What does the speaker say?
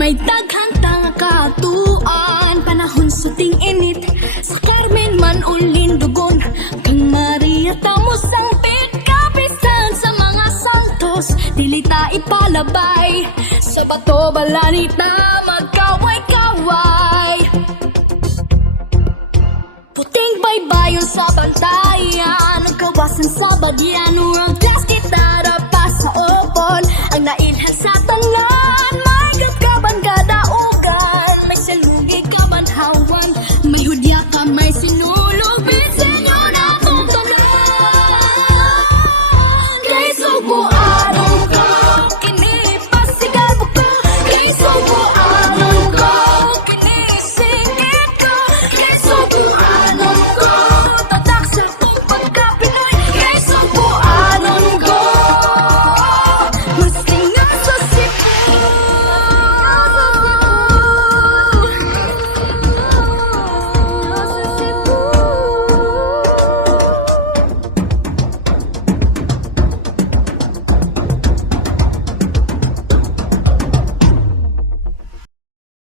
May daghang tanga katuan, panahon sa ting-init, sa Carmen man ulin dugon, kang Maria tamos ang pikapisan sa mga santos, dili ta ipalabay, sa bato balanita magkaway-kaway. Puting baybayon sa bantayan, nagkawasan sa bagyan, world class gitara pa sa opon, ang nailhan sa tanan.